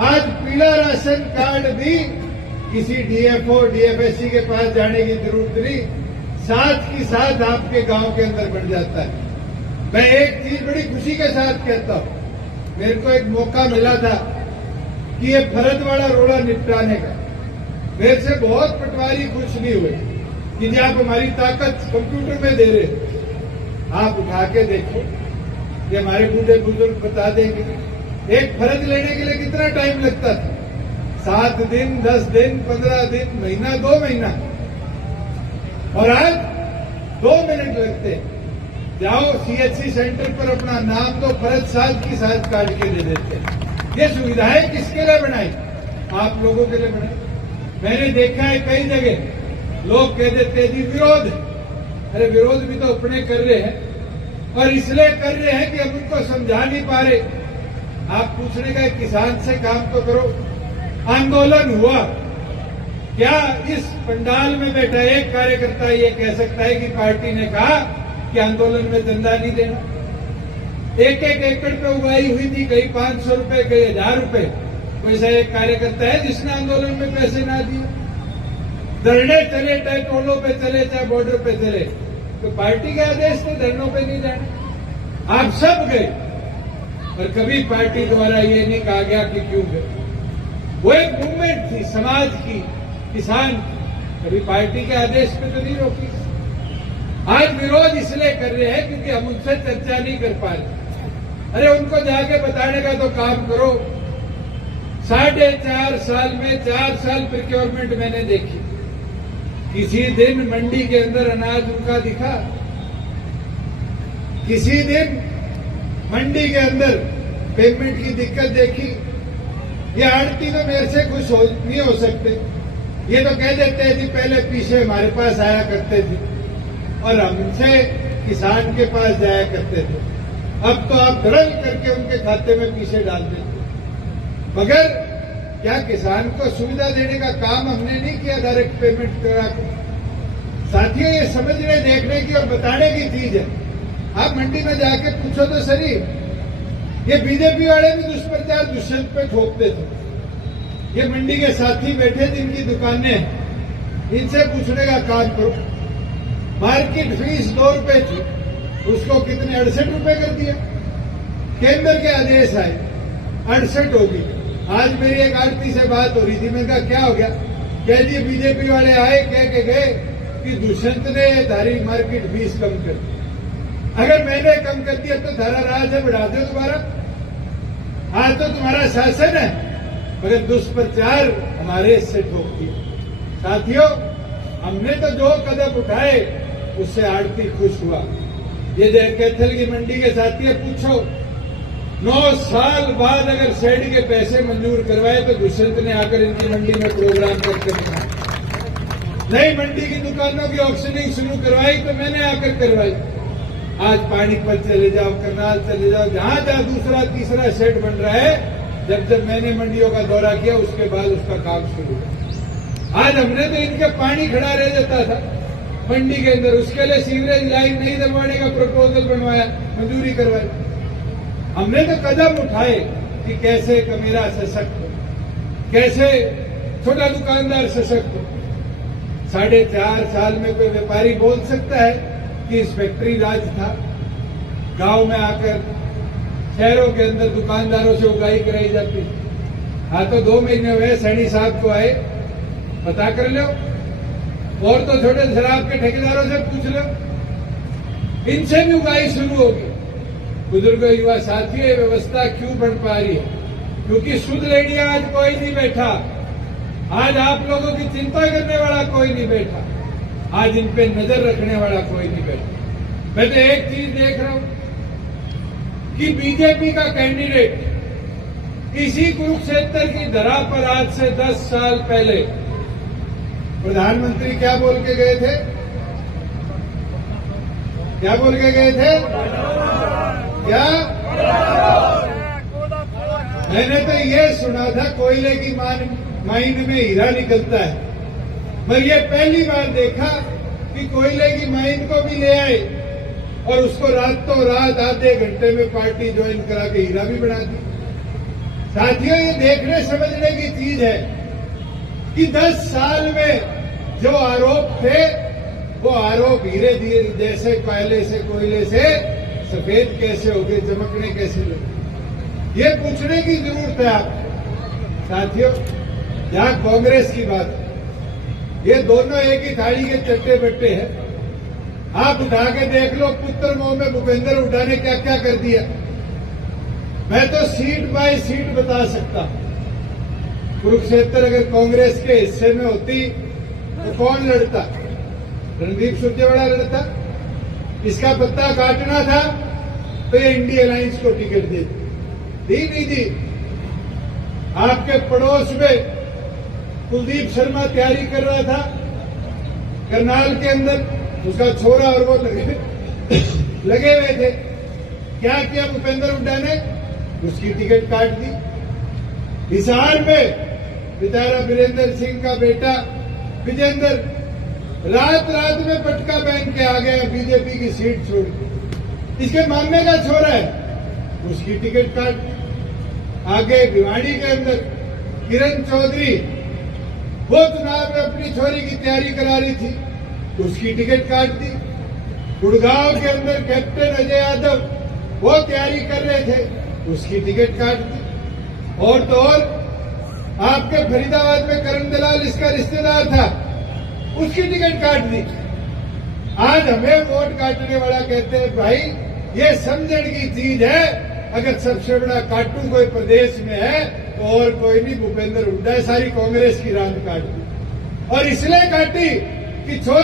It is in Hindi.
आज पीला राशन कार्ड भी किसी डीएफओ डीएफएससी के पास जाने की जरूरत नहीं, साथ ही साथ आपके गांव के अंदर बन जाता है। मैं एक चीज बड़ी खुशी के साथ कहता हूं, मेरे को एक मौका मिला था कि ये फरदवाड़ा रोड़ा निपटाने का। मेरे से बहुत पटवारी खुश नहीं हुए कि जी आप हमारी ताकत कंप्यूटर में दे रहे, आप उठा के देखो, ये हमारे बूढ़े बुजुर्ग बता देंगे एक फर्ज लेने के लिए कितना टाइम लगता था, 7 दिन, 10 दिन, 15 दिन, महीना, 2 महीना, और आज 2 मिनट लगते हैं। जाओ सीएचसी सेंटर पर अपना नाम दो, फर्ज साथ की साथ काट के दे देते हैं। ये सुविधाएं किसके लिए बनाई? आप लोगों के लिए बनाई। मैंने देखा है कई जगह लोग कह देते हैं जी विरोध, अरे विरोध भी तो अपने कर रहे हैं, और इसलिए कर रहे हैं कि हम उनको समझा नहीं पा रहे। आप पूछने का किसान से काम तो करो। आंदोलन हुआ, क्या इस पंडाल में बैठा एक कार्यकर्ता ये कह सकता है कि पार्टी ने कहा कि आंदोलन में चंदा नहीं देना? एक एक एकड़ पे उगाई हुई थी, कहीं 500 रुपए, कहीं 1000 रुपए। वैसा एक कार्यकर्ता है जिसने आंदोलन में पैसे ना दिए? धरने चले, चाहे टोलों पे चले, चाहे बॉर्डर पे चले, तो पार्टी के आदेश से धरनों पे नहीं जाना। आप सब गए, पर कभी पार्टी द्वारा ये नहीं कहा गया कि क्यों गए। वो एक मूवमेंट थी समाज की, किसान, कभी पार्टी के आदेश पे तो नहीं रोकी। आज विरोध इसलिए कर रहे हैं क्योंकि हम उनसे चर्चा नहीं कर पा रहे। अरे उनको जाके बताने का तो काम करो। 4.5 साल में 4 साल प्रोक्योरमेंट मैंने देखी, किसी दिन मंडी के अंदर अनाज उनका दिखा? किसी दिन मंडी के अंदर पेमेंट की दिक्कत देखी? ये आड़ती तो मेरे से खुश नहीं हो सकते। ये तो कह देते हैं जी पहले पीछे हमारे पास आया करते थे और हमसे किसान के पास जाया करते थे, अब तो आप धड़ल करके उनके खाते में पीछे डाल देते। मगर क्या किसान को सुविधा देने का काम हमने नहीं किया? डायरेक्ट पेमेंट करा के। साथियों, ये समझने देखने की और बताने की चीज है। आप मंडी में जाके पूछो तो सही, ये बीजेपी वाले भी दुष्प्रचार दुष्यंत पे ठोकते थे। ये मंडी के साथी बैठे जिनकी दुकानें, इनसे पूछने का काम करो। मार्केट फीस 2 रुपए थी, उसको कितने 68 रुपए कर दिया। केंद्र के आदेश आए, 68 होगी। आज मेरी एक आरती से बात हो रही थी, मैंने कहा क्या हो गया? कह दिए बीजेपी वाले आए, कह के गए कि दुष्यंत ने धारी मार्केट फीस कम कर दी। अगर मैंने कम कर दिया तो धारा राज है, बढ़ा दो दोबारा। आज तो तुम्हारा शासन है, मगर दुष्प्रचार हमारे से ठोक दिया। साथियों, हमने तो जो कदम उठाए उससे आड़ती खुश हुआ। ये कैथल की मंडी के साथी पूछो, 9 साल बाद अगर शेड के पैसे मंजूर करवाए तो दुष्यंत ने आकर इनकी मंडी में प्रोग्राम करके दिखाया। नई मंडी की दुकानों की ऑक्शनिंग शुरू करवाई तो मैंने आकर करवाई। आज पानीपत चले जाओ, करनाल चले जाओ, जहां जहां दूसरा तीसरा शेड बन रहा है, जब मैंने मंडियों का दौरा किया उसके बाद उसका काम शुरू हुआ। आज हमने तो इनके पानी खड़ा रह जाता था मंडी के अंदर, उसके लिए सीवरेज लाइन नहीं दबवाने का प्रपोजल बनवाया, मंजूरी करवाई। हमने तो कदम उठाए कि कैसे कमीरा सशक्त हो, कैसे छोटा दुकानदार सशक्त हो। 4.5 साल में कोई व्यापारी बोल सकता है कि इंस्पेक्टरी राज था? गांव में आकर शहरों के अंदर दुकानदारों से उगाई कराई जाती। हाँ, तो 2 महीने हुए सैनी साहब को आए, पता कर लो। और तो छोटे शराब के ठेकेदारों से पूछ लो, इनसे भी उगाई शुरू होगी। बुजुर्ग युवा साथियों, ये व्यवस्था क्यों बन पा रही है? क्योंकि शुद्ध लेडियां आज कोई नहीं बैठा, आज आप लोगों की चिंता करने वाला कोई नहीं बैठा, आज इन पे नजर रखने वाला कोई नहीं बैठा। मैं तो एक चीज देख रहा हूं कि बीजेपी का कैंडिडेट इसी कुरुक्षेत्र की धरा पर आज से 10 साल पहले प्रधानमंत्री क्या बोल के गए थे? क्या बोल के गए थे? क्या? मैंने तो ये सुना था कोयले की माइन में हीरा निकलता है, पर ये पहली बार देखा कि कोयले की माइन को भी ले आए और उसको रातों रात आधे घंटे में पार्टी ज्वाइन करा के हीरा भी बना दी। साथियों, ये देखने समझने की चीज है कि 10 साल में जो आरोप थे वो आरोप हीरे जैसे कोयले से सफेद कैसे हो गए, चमकने कैसे लगे, ये पूछने की जरूरत है आपको। साथियों, जहां कांग्रेस की बात है, ये दोनों एक ही थाली के चट्टे बट्टे हैं। आप उठा के देख लो, पुत्र मोह में भूपेंद्र हुड्डा ने क्या क्या कर दिया। मैं तो सीट बाय सीट बता सकता हूं। कुरुक्षेत्र अगर कांग्रेस के हिस्से में होती तो कौन लड़ता? रणदीप सुरजेवाला लड़ता। इसका पत्ता काटना था तो ये इंडिया अलायंस को टिकट दी नहीं दी। आपके पड़ोस में कुलदीप शर्मा तैयारी कर रहा था करनाल के अंदर, उसका छोरा और वो लगे हुए थे। क्या किया भूपेंद्र हुड्डा ने? उसकी टिकट काट दी। हिसार में बेचारा वीरेंद्र सिंह का बेटा विजेंद्र रात में पटका पहन के आ गया बीजेपी की सीट छोड़ के। इसके मामले का छोरा है, उसकी टिकट काट दी। आगे भिवाड़ी के अंदर किरण चौधरी, वो चुनाव में अपनी छोरी की तैयारी करा रही थी, उसकी टिकट काट दी। गुड़गांव के अंदर कैप्टन अजय यादव, वो तैयारी कर रहे थे, उसकी टिकट काट दी। और तो और आपके फरीदाबाद में करण दलाल इसका रिश्तेदार था, उसकी टिकट काट दी। आज हमें वोट काटने वाला कहते हैं भाई ये समझने की चीज है, अगर सबसे बड़ा काटू कोई प्रदेश में है तो और कोई नहीं, भूपेंद्र हुड्डा। सारी कांग्रेस की रान काट दी और इसलिए काटी कि छोरे